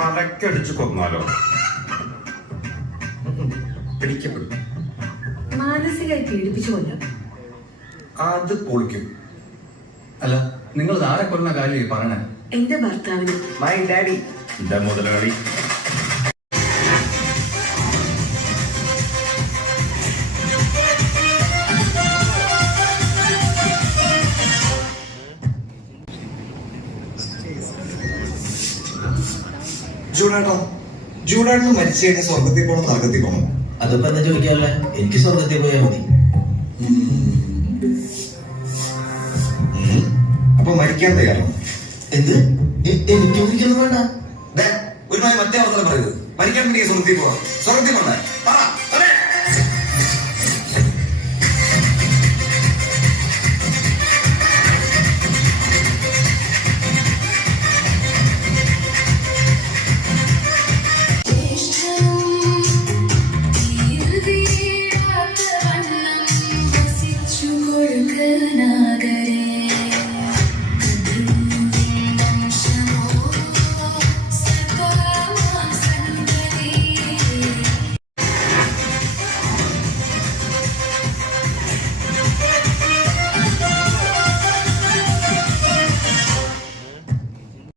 തലക്കടിച്ചു കൊന്നാലോ? പിടിക്കപ്പെടും. മാനസികമായി പീഡിപ്പിച്ചു കൊല്ലാം. അത് പൊളിക്കും. അല്ല, നിങ്ങൾ ആരെ കൊല്ലുന്ന കാര്യം പറയണേ? എന്റെ ഭർത്താവിന്. My daddy. എന്റെ മുതലാളി. ജൂഡായിട്ട് മരിച്ചു കഴിഞ്ഞാൽ സ്വർഗത്തിൽ പോകണം നരകത്തിൽ പോകണം? അതിപ്പോ എന്താ ചോദിക്കാറില്ല, എനിക്ക് സ്വർഗത്തിൽ പോയാൽ മതി. അപ്പൊ മരിക്കാൻ തയ്യാറാണ്? എന്ത്? എനിക്ക് ഒരിക്കലും വേണ്ട. ഒരുമായി മറ്റേ അവസരം പറയുന്നത് മരിക്കാൻ വേണ്ടി സ്വർഗത്തിൽ പോകാം. സ്വർഗത്തിൽ പോകണ്ടേ? പറ.